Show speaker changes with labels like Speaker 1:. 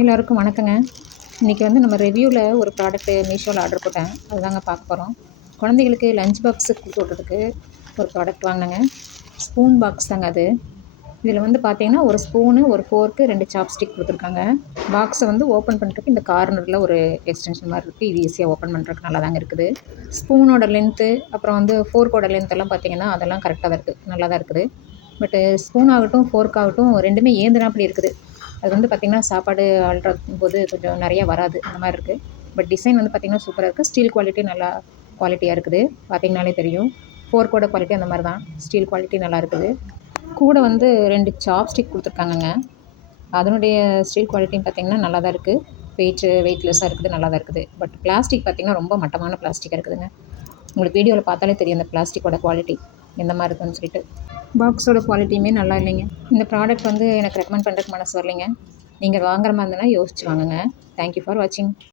Speaker 1: எல்லோருக்கும் வணக்கங்க. இன்றைக்கி வந்து நம்ம ரிவ்யூவில் ஒரு ப்ராடக்ட்டு மீஷோவில் ஆர்டர் போட்டேன். அதுதாங்க பார்க்க போகிறோம் குழந்தைகளுக்கு லஞ்ச் பாக்ஸு கொடுத்து விட்றதுக்கு ஒரு ப்ராடக்ட் வாங்கினேங்க. ஸ்பூன் பாக்ஸ் தாங்க அது. இதில் வந்து பார்த்தீங்கன்னா ஒரு ஸ்பூனு ஒரு ஃபோர்க்கு ரெண்டு சாப்ஸ்டிக் கொடுத்துருக்காங்க. பாக்ஸை வந்து ஓப்பன் பண்ணுறதுக்கு இந்த கார்னரில் ஒரு எக்ஸ்டென்ஷன் மாதிரி இருக்குது இது ஈஸியாக ஓப்பன் பண்ணுறதுக்கு நல்லா தாங்க இருக்குது ஸ்பூனோட லென்த்து அப்புறம் வந்து ஃபோர்க்கோட லென்த் எல்லாம் பார்த்தீங்கன்னா அதெல்லாம் கரெக்டாக தான் இருக்குது நல்லா தான் இருக்குது. பட்டு ஸ்பூன் ஆகட்டும் ஃபோர்க் ஆகட்டும் ரெண்டுமே ஏந்தினாப்படி இருக்குது. அது வந்து பார்த்திங்கன்னா சாப்பாடு ஆல்ட்ரு போது கொஞ்சம் நிறையா வராது அந்த மாதிரி இருக்குது பட் டிசைன் வந்து பார்த்திங்கன்னா சூப்பராக இருக்குது ஸ்டீல் குவாலிட்டி நல்லா குவாலிட்டியாக இருக்குது. பார்த்திங்கனாலே தெரியும். ஃபோர்க்கோட குவாலிட்டி அந்த மாதிரி தான். ஸ்டீல் குவாலிட்டி நல்லா இருக்குது. கூட வந்து ரெண்டு சாப்ஸ்டிக் கொடுத்துருக்காங்கங்க. அதனுடைய ஸ்டீல் குவாலிட்டின்னு பார்த்திங்கன்னா நல்லா தான் இருக்குது வெயிட் வெயிட்லெஸ்ஸாக இருக்குது நல்லா தான் இருக்குது. பட் பிளாஸ்டிக் பார்த்திங்கன்னா ரொம்ப மட்டமான பிளாஸ்டிக்காக இருக்குதுங்க. உங்களுக்கு வீடியோவில் பார்த்தாலே தெரியும் அந்த பிளாஸ்டிக்கோட குவாலிட்டி எந்த மாதிரி இருக்குதுன்னு சொல்லிட்டு. பாக்ஸோட குவாலிட்டியுமே நல்லா இல்லைங்க. இந்த ப்ராடக்ட் வந்து எனக்கு ரெக்கமெண்ட் பண்ணுறதுக்கு மனசு வரலைங்க. நீங்கள் வாங்குற மாதிரி இருந்ததுன்னா யோசிச்சு வாங்குங்க. தேங்க்யூ ஃபார் வாட்சிங்